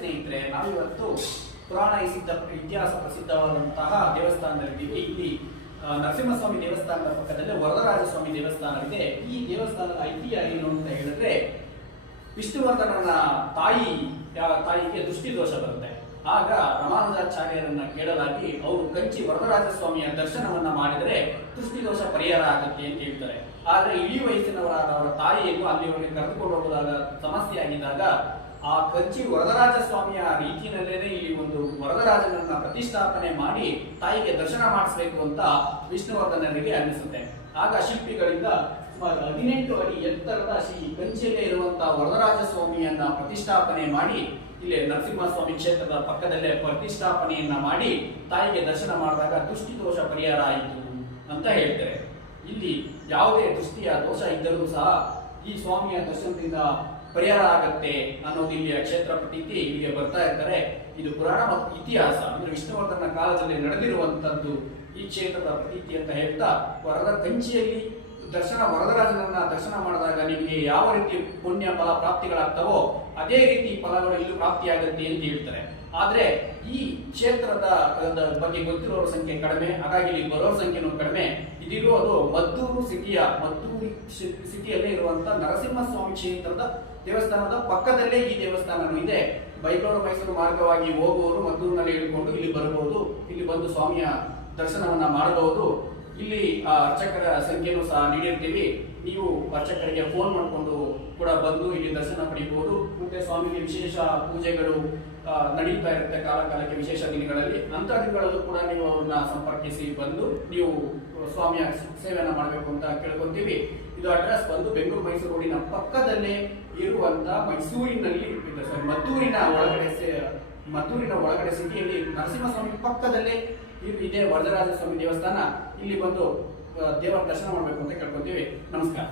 ಸ್ನೇಹಿತರೆ, ನಾವಿವತ್ತು ಪುರಾಣ ಸಿದ್ಧ, ಇತಿಹಾಸ ಪ್ರಸಿದ್ಧವಾದಂತಹ ದೇವಸ್ಥಾನದಲ್ಲಿದ್ದೀವಿ ಇಲ್ಲಿ ನರಸಿಂಹಸ್ವಾಮಿ ದೇವಸ್ಥಾನದ ಪಕ್ಕದಲ್ಲಿ ವರದರಾಜ ಸ್ವಾಮಿ ದೇವಸ್ಥಾನವಿದೆ. ಈ ದೇವಸ್ಥಾನದ ಐತಿಹ್ಯ ಏನು ಅಂತ ಹೇಳಿದ್ರೆ, ವಿಷ್ಣುವರ್ಧನನ ತಾಯಿ ತಾಯಿಗೆ ದೃಷ್ಟಿ ದೋಷ ಬರುತ್ತೆ. ಆಗ ರಮಾನುಜಾಚಾರ್ಯರನ್ನ ಕೇಳಲಾಗಿ ಅವರು ಕಂಚಿ ವರದರಾಜ ಸ್ವಾಮಿಯ ದರ್ಶನವನ್ನ ಮಾಡಿದರೆ ದೃಷ್ಟಿ ದೋಷ ಪರಿಹಾರ ಆಗುತ್ತೆ ಅಂತ ಹೇಳ್ತಾರೆ. ಆದ್ರೆ ಇಳಿ ವಯಸ್ಸಿನವರಾದ ಅವರ ತಾಯಿಯನ್ನು ಅಲ್ಲಿವರೆಗೆ ಕರೆದುಕೊಂಡು ಹೋಗುವಾಗ ಸಮಸ್ಯೆ ಆಗಿದ್ದಾಗ ಆ ಕಂಚಿ ವರದರಾಜ ಸ್ವಾಮಿಯ ರೀತಿಯಲ್ಲೇನೆ ಇಲ್ಲಿ ಒಂದು ವರದರಾಜನನ್ನ ಪ್ರತಿಷ್ಠಾಪನೆ ಮಾಡಿ ತಾಯಿಗೆ ದರ್ಶನ ಮಾಡಿಸ್ಬೇಕು ಅಂತ ವಿಷ್ಣುವರ್ಧನರಿಗೆ ಅನ್ನಿಸುತ್ತೆ. ಆಗ ಶಿಲ್ಪಿಗಳಿಂದ ಸುಮಾರು ಹದಿನೆಂಟು ಅಡಿ ಎತ್ತರದ ಶ್ರೀ ಕಂಚಿಯಲ್ಲೇ ಇರುವಂತಹ ವರದರಾಜ ಸ್ವಾಮಿಯನ್ನ ಪ್ರತಿಷ್ಠಾಪನೆ ಮಾಡಿ, ಇಲ್ಲಿ ನರಸಿಂಹಸ್ವಾಮಿ ಕ್ಷೇತ್ರದ ಪಕ್ಕದಲ್ಲೇ ಪ್ರತಿಷ್ಠಾಪನೆಯನ್ನ ಮಾಡಿ ತಾಯಿಗೆ ದರ್ಶನ ಮಾಡಿದಾಗ ದೋಷ ಪರಿಹಾರ ಆಯಿತು ಅಂತ ಹೇಳ್ತಾರೆ. ಇಲ್ಲಿ ಯಾವುದೇ ದೃಷ್ಟಿಯ ದೋಷ ಇದ್ದರೂ ಸಹ ಈ ಸ್ವಾಮಿಯ ದರ್ಶನದಿಂದ ಪರಿಹಾರ ಆಗತ್ತೆ ಅನ್ನೋದು ಇಲ್ಲಿಯ ಕ್ಷೇತ್ರ ಪ್ರತೀತಿ ಇಲ್ಲಿಗೆ ಬರ್ತಾ ಇರ್ತಾರೆ. ಇದು ಪುರಾಣ ಮತ್ತು ಇತಿಹಾಸ. ಅಂದ್ರೆ ವಿಷ್ಣುವರ್ಧನ ಕಾಲದಲ್ಲಿ ನಡೆದಿರುವಂತದ್ದು ಈ ಕ್ಷೇತ್ರದ ಪ್ರತೀತಿ ಅಂತ ಹೇಳ್ತಾ ವರದ ಕಂಚಿಯಲ್ಲಿ ದರ್ಶನ, ವರದರಾಜನನ್ನ ದರ್ಶನ ಮಾಡಿದಾಗ ನಿಮಗೆ ಯಾವ ರೀತಿ ಪುಣ್ಯ ಫಲ ಪ್ರಾಪ್ತಿಗಳಾಗ್ತವೋ ಅದೇ ರೀತಿ ಫಲಗಳು ಇಲ್ಲೂ ಪ್ರಾಪ್ತಿಯಾಗುತ್ತೆ ಅಂತ ಹೇಳ್ತಾರೆ. ಆದ್ರೆ ಈ ಕ್ಷೇತ್ರದ ಬಗ್ಗೆ ಗೊತ್ತಿರೋರ ಸಂಖ್ಯೆ ಕಡಿಮೆ, ಹಾಗಾಗಿ ಇಲ್ಲಿ ಬರೋರ ಸಂಖ್ಯೆನೂ ಕಡಿಮೆ. ಇದಿರೋದು ಮದ್ದೂರು ಸಿಟಿಯ, ಮದ್ದೂರು ಸಿಟಿಯಲ್ಲೇ ಇರುವಂತ ನರಸಿಂಹಸ್ವಾಮಿ ಕ್ಷೇತ್ರದ ದೇವಸ್ಥಾನದ ಪಕ್ಕದಲ್ಲೇ ಈ ದೇವಸ್ಥಾನನೂ ಇದೆ. ಬೈಲೂರು ಮೈಸೂರು ಮಾರ್ಗವಾಗಿ ಹೋಗುವವರು ಮದ್ದೂರಿನಲ್ಲಿ ಇಳ್ಕೊಂಡು ಇಲ್ಲಿ ಬರಬಹುದು. ಇಲ್ಲಿ ಬಂದು ಸ್ವಾಮಿಯ ದರ್ಶನವನ್ನ ಮಾಡಬಹುದು. ಇಲ್ಲಿ ಅರ್ಚಕರ ಸಂಖ್ಯೆಯನ್ನು ಸಹ ನೀಡಿರ್ತೀವಿ. ನೀವು ಅರ್ಚಕರಿಗೆ ಫೋನ್ ಮಾಡಿಕೊಂಡು ಕೂಡ ಬಂದು ಇಲ್ಲಿ ದರ್ಶನ ಪಡಿಬಹುದು ಮತ್ತೆ ಸ್ವಾಮಿಗೆ ವಿಶೇಷ ಪೂಜೆಗಳು ನಡೀತಾ ಇರುತ್ತೆ ಕಾಲ ಕಾಲಕ್ಕೆ ವಿಶೇಷ ದಿನಗಳಲ್ಲಿ. ಅಂತ ದಿನಗಳಲ್ಲೂ ಕೂಡ ನೀವು ಅವ್ರನ್ನ ಸಂಪರ್ಕಿಸಿ ಬಂದು ನೀವು ಸ್ವಾಮಿಯ ಸೇವೆಯನ್ನು ಮಾಡಬೇಕು ಅಂತ ಕೇಳ್ಕೊತೀವಿ. ಇದು ಅಡ್ರೆಸ್ ಬಂದು ಬೆಂಗಳೂರು ಮೈಸೂರು ರೋಡಿನ ಪಕ್ಕದಲ್ಲೇ ಇರುವಂತ ಮೈಸೂರಿನಲ್ಲಿ ಸರ್. ಮದ್ದೂರಿನ ಒಳಗಡೆ ಮದ್ದೂರಿನ ಒಳಗಡೆ ಸಿಟಿಯಲ್ಲಿ ನರಸಿಂಹಸ್ವಾಮಿ ಪಕ್ಕದಲ್ಲೇ ಇದೆ ವರದರಾಜ ಸ್ವಾಮಿ ದೇವಸ್ಥಾನ. ಇಲ್ಲಿ ಬಂದು ದೇವರ ದರ್ಶನ ಮಾಡಬೇಕು ಅಂತ ಕೇಳ್ಕೊತೀವಿ ನಮಸ್ಕಾರ.